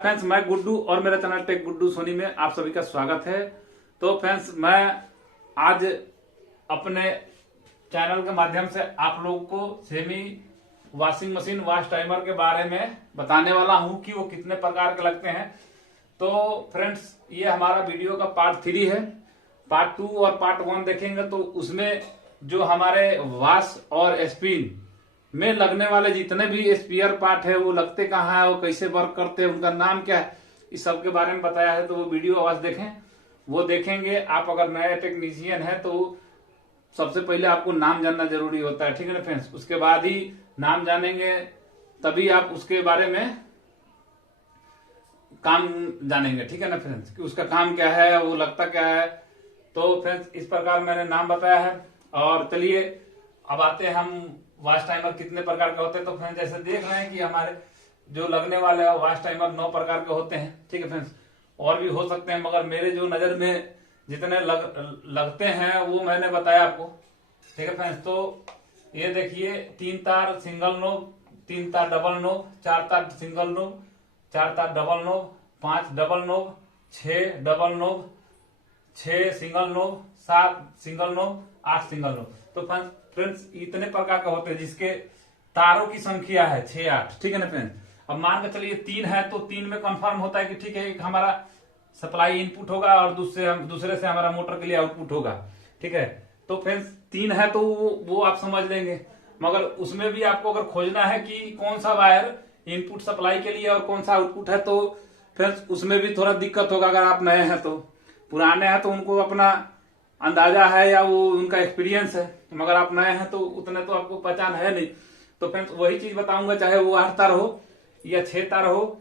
Friends, मैं गुड्डू और मेरा चैनल टेक गुड्डू सोनी में आप सभी का स्वागत है। तो फ्रेंड्स, मैं आज अपने चैनल के माध्यम से आप लोगों को semi washing machine wash timer के बारे में बताने वाला हूं कि वो कितने प्रकार के लगते हैं। तो फ्रेंड्स, ये हमारा वीडियो का पार्ट 3 है। पार्ट 2 और पार्ट 1 देखेंगे तो उसमें जो हमारे वॉश और स्पिन में लगने वाले जितने भी स्पेयर पार्ट है वो लगते कहाँ है, वो कैसे वर्क करते हैं, उनका नाम क्या है, इस सब के बारे में बताया है। तो वो वीडियो आवाज देखें, वो देखेंगे। आप अगर नए टेक्नीशियन है तो सबसे पहले आपको नाम जानना जरूरी होता है, ठीक है ना फ्रेंड्स। उसके बाद ही नाम जानेंगे तभी आप उसके बारे में काम जानेंगे, ठीक है ना फ्रेंड्स, कि उसका काम क्या है, वो लगता क्या है। तो फ्रेंड्स, इस प्रकार मैंने नाम बताया है। और चलिए अब आते हैं हम वॉश टाइमर कितने प्रकार के होते हैं। तो फ्रेंड्स, जैसे देख रहे हैं कि हमारे जो लगने वाले वॉश टाइमर 9 प्रकार के होते हैं, ठीक है फ्रेंड्स। और भी हो सकते हैं, मगर मेरे जो नजर में जितने लगते हैं वो मैंने बताया आपको, ठीक है फ्रेंड्स। तो ये देखिए, 3 तार सिंगल नोब, 3 तार डबल नोब, 4 तार सिंगल नोब, 4 तार double knob, 5 double knob, 6 double knob, 6 single knob, 7 single knob, 8 single knob. तो फ्रेंड्स, इतने प्रकार के होते हैं जिसके तारों की संख्या है 6 8, ठीक है ना फ्रेंड्स। अब मान के चलिए 3 है तो 3 में कंफर्म होता है कि ठीक है, एक हमारा सप्लाई इनपुट होगा और दूसरे से हमारा मोटर के लिए आउटपुट होगा, ठीक है। तो फ्रेंड्स, 3 है तो वो आप समझ लेंगे। मगर उसमें भी आपको अगर खोजना है कि कौन सा वायर इनपुट सप्लाई के लिए और कौन सा आउटपुट है, तो फ्रेंड्स उसमें भी थोड़ा दिक्कत होगा। अगर आप नए हैं तो, पुराने हैं तो उनको अपना अंदाजा है या वो उनका एक्सपीरियंस है, मगर आप नए हैं तो उतने तो आपको पहचान है नहीं। तो फ्रेंड्स, वही चीज बताऊंगा, चाहे वो 8 तार हो या 6 तार हो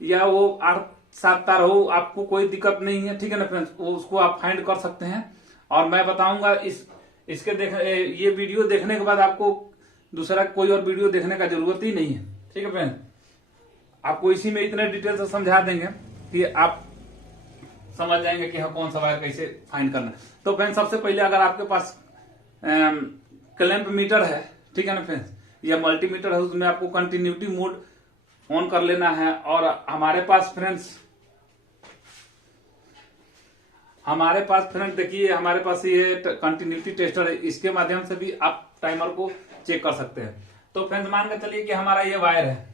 या वो 8 7 तार हो, आपको कोई दिक्कत नहीं है, ठीक है ना फ्रेंड्स। वो उसको आप फाइंड कर सकते हैं और मैं बताऊंगा। ये वीडियो देखने के बाद आपको दूसरा कोई और वीडियो देखने का जरूरत ही नहीं है, ठीक है फ्रेंड्स। आपको इसी में इतने डिटेल से समझा देंगे कि आप समझ जाएंगे कि हाँ, कौन सा वायर कैसे फाइंड करना है। तो फ्रेंड्स, सबसे पहले अगर आपके पास क्लैंप मीटर है, ठीक है ना फ्रेंड्स, या मल्टीमीटर है, उसमें आपको कंटिन्यूटी मोड ऑन कर लेना है। और हमारे पास फ्रेंड्स देखिए, हमारे पास ये कंटिन्यूटी टेस्टर है, इसके माध्यम से भी आप टाइमर को चेक कर सकते हैं। तो फ्रेंड्स, मान के चलिए कि हमारा ये वायर है,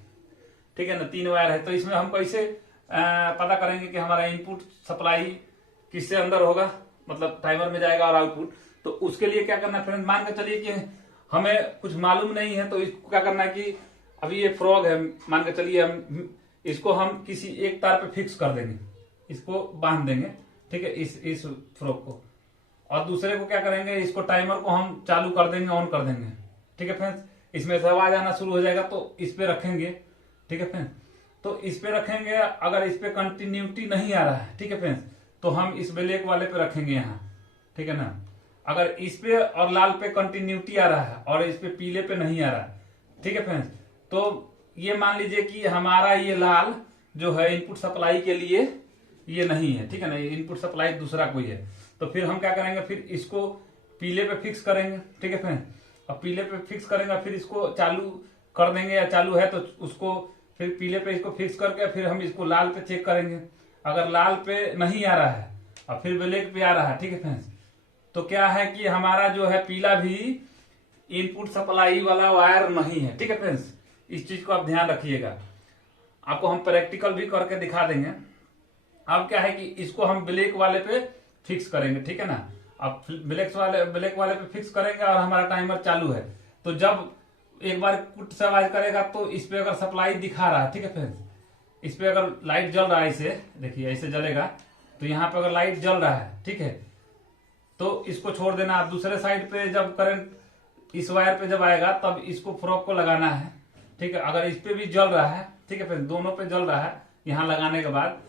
ठीक है ना, 3 वायर है। तो इसमें हम कैसे पता करेंगे कि हमारा इनपुट सप्लाई किससे अंदर होगा, मतलब टाइमर में जाएगा और आउटपुट। तो उसके लिए क्या करना है फ्रेंड, मान के चलिए कि हमें कुछ मालूम नहीं है, तो इसको क्या करना है कि अभी ये फ्रॉग है, मान के चलिए हम किसी एक तार पे फिक्स कर देंगे, इसको बांध देंगे, ठीक है, इस फ्रॉग को। और दूसरे को क्या करेंगे, इसको टाइमर को हम चालू कर देंगे, ऑन कर देंगे, ठीक है फ्रेंड्स। इसमें से आवाज आना शुरू हो जाएगा तो इस पे रखेंगे, ठीक है फ्रेंड्स। तो इस पे रखेंगे, अगर इस पे कंटिन्यूटी नहीं आ रहा है, ठीक है फ्रेंड्स, तो हम इस ब्लैक वाले पे रखेंगे यहाँ, ठीक है ना। अगर इस पे और लाल पे कंटिन्यूटी आ रहा है और इस पे पीले पे नहीं आ रहा है, ठीक है फ्रेंड्स, तो ये मान लीजिए कि हमारा ये लाल जो है इनपुट सप्लाई के लिए ये नहीं है, ठीक है ना, इनपुट सप्लाई दूसरा कोई है। तो फिर हम क्या करेंगे, फिर इसको पीले पे फिक्स करेंगे, ठीक है फ्रेंड्स। और पीले पे फिक्स करेंगे, फिर इसको चालू कर देंगे, या चालू है तो उसको फिर पीले पे इसको फिक्स करके फिर हम इसको लाल पे चेक करेंगे। अगर लाल पे नहीं आ रहा है और फिर ब्लैक पे आ रहा है, ठीक है फ्रेंड्स, तो क्या है कि हमारा जो है पीला भी इनपुट सप्लाई वाला वायर नहीं है, ठीक है फ्रेंड्स। इस चीज को आप ध्यान रखिएगा, आपको हम प्रैक्टिकल भी करके दिखा देंगे। अब क्या है कि इसको हम ब्लैक वाले पे फिक्स करेंगे, ठीक है ना। अब ब्लैक वाले पे फिक्स करेंगे और हमारा टाइमर चालू है। तो जब एक बार कुट से आवाज करेगा तो इस पे अगर सप्लाई दिखा रहा है, ठीक है फ्रेंड्स, इस पे अगर लाइट जल रहा है, इसे देखिए ऐसे जलेगा, तो यहाँ पे अगर लाइट जल रहा है, ठीक है, तो इसको छोड़ देना। आप दूसरे साइड पे जब करंट इस वायर पे जब आएगा तब इसको फ्रॉक को लगाना है, ठीक है। अगर इस पे भी जल रहा है, ठीक है फ्रेंड्स, दोनों पे जल रहा है यहाँ लगाने के बाद,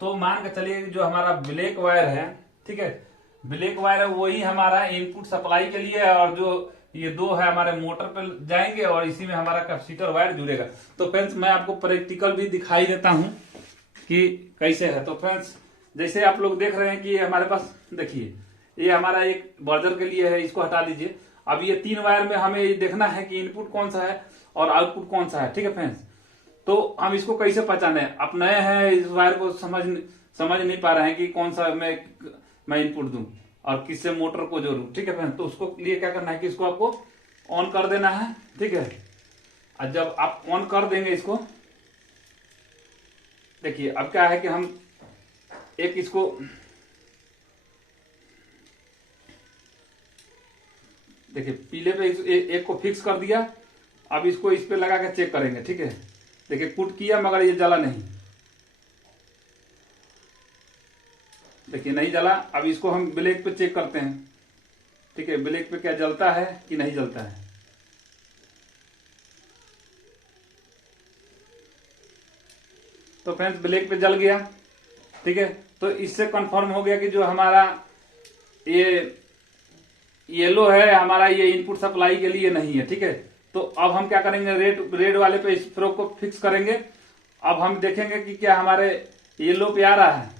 तो मान के चलिए जो हमारा ब्लैक वायर है, ठीक है, ब्लैक वायर है वही हमारा इनपुट सप्लाई के लिए है, और जो ये 2 है हमारे मोटर पे जाएंगे और इसी में हमारा कैपेसिटर वायर जुड़ेगा। तो फ्रेंड्स, मैं आपको प्रैक्टिकल भी दिखाई देता हूं कि कैसे है। तो फ्रेंड्स, जैसे आप लोग देख रहे हैं कि हमारे पास देखिए, ये हमारा एक बर्जर के लिए है, इसको हटा दीजिए। अब ये 3 वायर में हमें देखना है कि इनपुट कौन सा है और आउटपुट कौन सा है, ठीक है फ्रेंड्स। तो हम इसको कैसे पहचाने? आप नए हैं, इस वायर को समझ नहीं पा रहे हैं कि कौन सा मैं इनपुट दूं और किससे मोटर को जोड़ूं। ठीक है फ्रेंड, तो उसको लिए क्या करना है कि इसको आपको ऑन कर देना है। ठीक है, और जब आप ऑन कर देंगे इसको, देखिए अब क्या है कि हम एक इसको देखिए पीले पे एक को फिक्स कर दिया। अब इसको इस पे लगा के चेक करेंगे। ठीक है, देखिए पुट किया मगर ये जला नहीं, देखिए नहीं जला। अब इसको हम ब्लैक पे चेक करते हैं। ठीक है, ब्लैक पे क्या जलता है कि नहीं जलता है। तो फ्रेंड्स ब्लैक पे जल गया। ठीक है, तो इससे कंफर्म हो गया कि जो हमारा ये येलो है हमारा ये इनपुट सप्लाई के लिए नहीं है। ठीक है, तो अब हम क्या करेंगे, रेड वाले पे इस प्रोब को फिक्स करेंगे। अब हम देखेंगे कि क्या हमारे येलो पे आ रहा है।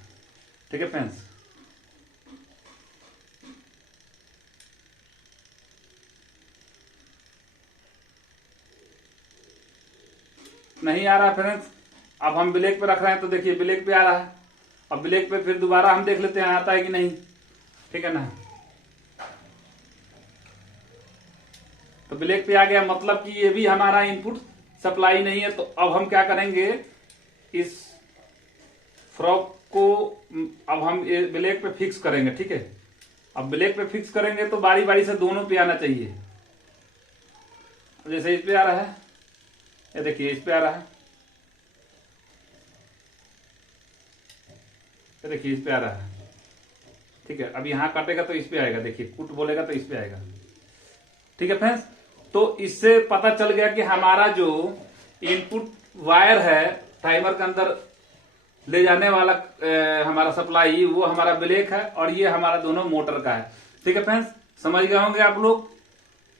ठीक है फ्रेंड्स, नहीं आ रहा फ्रेंड्स। अब हम ब्लैक पे रख रहे हैं तो देखिए ब्लैक पे आ रहा है। अब ब्लैक पे फिर दोबारा हम देख लेते हैं आता है कि नहीं। ठीक है ना, तो ब्लैक पे आ गया, मतलब कि ये भी हमारा इनपुट सप्लाई नहीं है। तो अब हम क्या करेंगे, इस फ्रॉक को अब हम ब्लैक पे फिक्स करेंगे। ठीक है, अब ब्लैक पे फिक्स करेंगे तो बारी बारी से दोनों पे आना चाहिए। जैसे इस पे आ रहा है, ये देखिए इस पे आ रहा है, ये देखिए इस पे आ रहा है। ठीक है, अब यहां काटेगा तो इस पे आएगा, देखिए पुट बोलेगा तो इस पे आएगा। ठीक है फ्रेंड्स, तो इससे पता चल गया कि हमारा जो इनपुट वायर है टाइमर के अंदर ले जाने वाला हमारा सप्लाई, वो हमारा ब्लैक है और ये हमारा दोनों मोटर का है। ठीक है फ्रेंड्स, समझ गए होंगे आप लोग।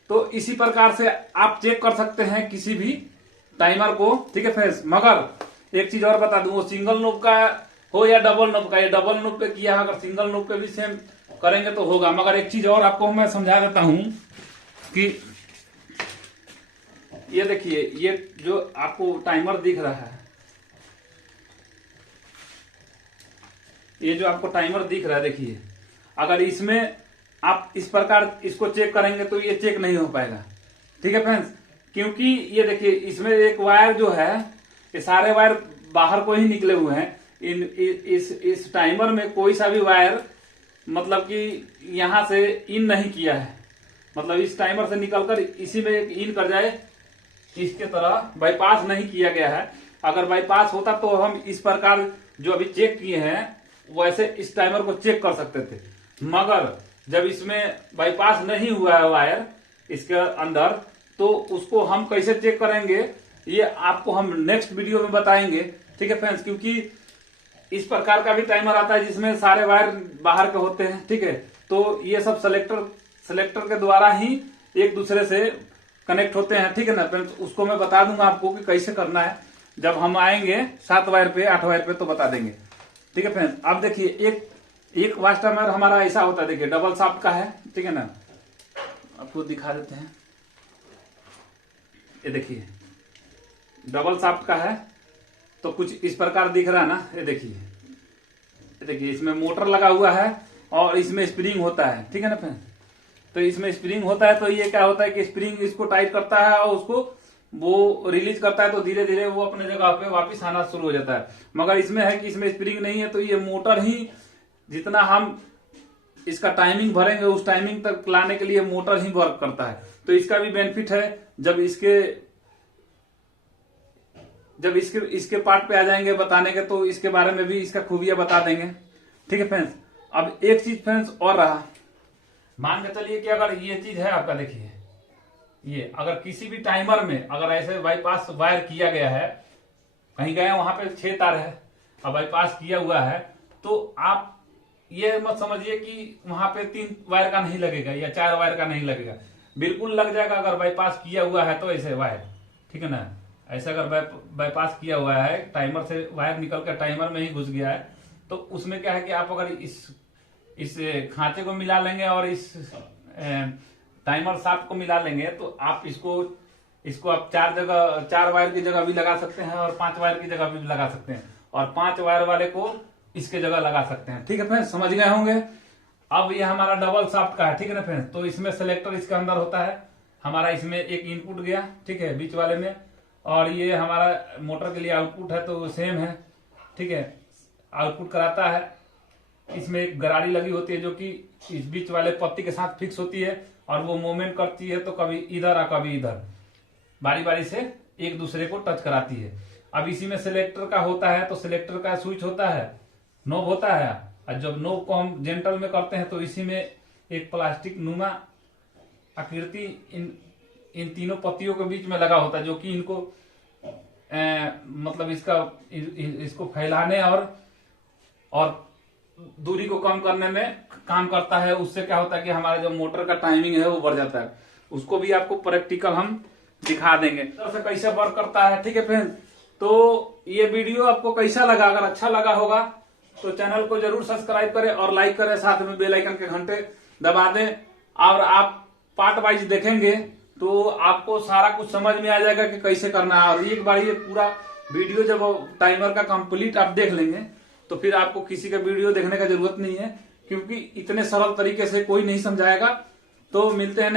तो इसी प्रकार से आप चेक कर सकते हैं किसी भी टाइमर को। ठीक है फ्रेंड्स, मगर एक चीज और बता दूं, वो सिंगल नोब का हो या डबल नोब का, ये डबल नोब पे किया, अगर सिंगल नोब पे भी सेम करेंगे तो होगा। मगर एक चीज और आपको मैं समझा देता हूं कि ये देखिए, ये जो आपको टाइमर दिख रहा है, ये जो आपको टाइमर दिख रहा है, देखिए अगर इसमें आप इस प्रकार इसको चेक करेंगे तो ये चेक नहीं हो पाएगा। ठीक है फ्रेंड्स, क्योंकि ये देखिए इसमें एक वायर जो है, ये सारे वायर बाहर को ही निकले हुए हैं। इस टाइमर में कोई सा भी वायर मतलब कि यहां से इन नहीं किया है, मतलब इस टाइमर से निकलकर इसी में इन कर जाए, इसके तरह बाईपास नहीं किया गया है। अगर बाईपास होता तो हम इस प्रकार जो अभी चेक किए हैं वैसे इस टाइमर को चेक कर सकते थे। मगर जब इसमें बाईपास नहीं हुआ है वायर इसके अंदर, तो उसको हम कैसे चेक करेंगे ये आपको हम नेक्स्ट वीडियो में बताएंगे। ठीक है फ्रेंड्स, क्योंकि इस प्रकार का भी टाइमर आता है जिसमें सारे वायर बाहर के होते हैं। ठीक है, तो ये सब सेलेक्टर के द्वारा ही एक दूसरे से कनेक्ट होते हैं। ठीक है ना फ्रेंड्स, उसको मैं बता दूंगा आपको कि कैसे करना है। जब हम आएंगे 7 वायर पे 8 वायर पे तो बता देंगे। ठीक है फ्रेंड्स, अब देखिए एक वाच टाइमर हमारा ऐसा होता है, देखिए डबल शाफ्ट का है। ठीक है ना, आपको दिखा देते हैं, ये देखिए डबल शाफ्ट का है। तो कुछ इस प्रकार दिख रहा है ना, ये देखिए इसमें मोटर लगा हुआ है और इसमें स्प्रिंग होता है। ठीक है ना फ्रेंड्स, तो इसमें स्प्रिंग होता है, तो ये क्या होता है कि स्प्रिंग इसको टाइट करता है और उसको वो रिलीज करता है, तो धीरे धीरे वो अपने जगह पे वापस आना शुरू हो जाता है। मगर इसमें है कि इसमें स्प्रिंग नहीं है, तो ये मोटर ही जितना हम इसका टाइमिंग भरेंगे उस टाइमिंग तक लाने के लिए मोटर ही वर्क करता है। तो इसका भी बेनिफिट है। जब इसके पार्ट पे आ जाएंगे बताने के, तो इसके बारे में भी इसका खूबियां बता देंगे। ठीक है फ्रेंड्स, अब एक चीज फ्रेंड्स और रहा, मान के चलिए कि अगर ये चीज है आपका, देखिए ये अगर किसी भी टाइमर में अगर ऐसे बाईपास वायर किया गया है, कहीं गए वहां पे 6 तार है और बाईपास किया हुआ है, तो आप ये मत समझिए कि वहां पे 3 वायर का नहीं लगेगा या 4 वायर का नहीं लगेगा, बिल्कुल लग जाएगा अगर बाईपास किया हुआ है तो ऐसे वायर। ठीक है ना, ऐसे अगर बाईपास किया हुआ है, टाइमर से वायर निकल कर टाइमर में ही घुस गया है, तो उसमें क्या है कि आप अगर इस खांचे को मिला लेंगे और इस टाइमर शाफ्ट को मिला लेंगे, तो आप इसको इसको आप 4 वायर की जगह भी लगा सकते हैं और 5 वायर की जगह भी लगा सकते हैं, और 5 वायर वाले को इसके जगह लगा सकते हैं। ठीक है फ्रेंड्स, समझ गए होंगे। अब ये हमारा डबल शाफ्ट का है, ठीक है ना फ्रेंड्स। तो इसमें सिलेक्टर इसके अंदर होता है हमारा, इसमें एक इनपुट गया, ठीक है, बीच वाले में, और ये हमारा मोटर के लिए आउटपुट है, तो सेम है, ठीक है, आउटपुट कराता है। इसमें एक गरारी लगी होती है जो कि इस बीच वाले पत्ती के साथ फिक्स होती है, और वो मूवमेंट करती है, तो कभी इधर और कभी इधर, बारी बारी से एक दूसरे को टच कराती है। अब इसी में सिलेक्टर का होता है, तो सिलेक्टर का स्विच होता है, नोब होता है, और जब नोब को हम जेंटल में करते हैं तो इसी में एक प्लास्टिक नुमा आकृति इन तीनों पत्तियों के बीच में लगा होता है, जो कि इनको मतलब इसको फैलाने और दूरी को कम करने में काम करता है। उससे क्या होता है कि हमारा जो मोटर का टाइमिंग है वो बढ़ जाता है। उसको भी आपको प्रैक्टिकल हम दिखा देंगे तो कैसे वर्क करता है। ठीक है फ्रेंड्स, तो ये वीडियो आपको कैसा लगा? अगर अच्छा लगा होगा तो चैनल को जरूर सब्सक्राइब करें और लाइक करें, साथ में बेल आइकन के घंटे दबा दें। और आप पार्ट वाइज देखेंगे तो आपको सारा कुछ समझ में आ जाएगा कि कैसे करना है। और एक बार ये पूरा वीडियो जब टाइमर का कंप्लीट आप देख लेंगे तो फिर आपको किसी का वीडियो देखने का जरूरत नहीं है, क्योंकि इतने सरल तरीके से कोई नहीं समझाएगा। तो मिलते हैं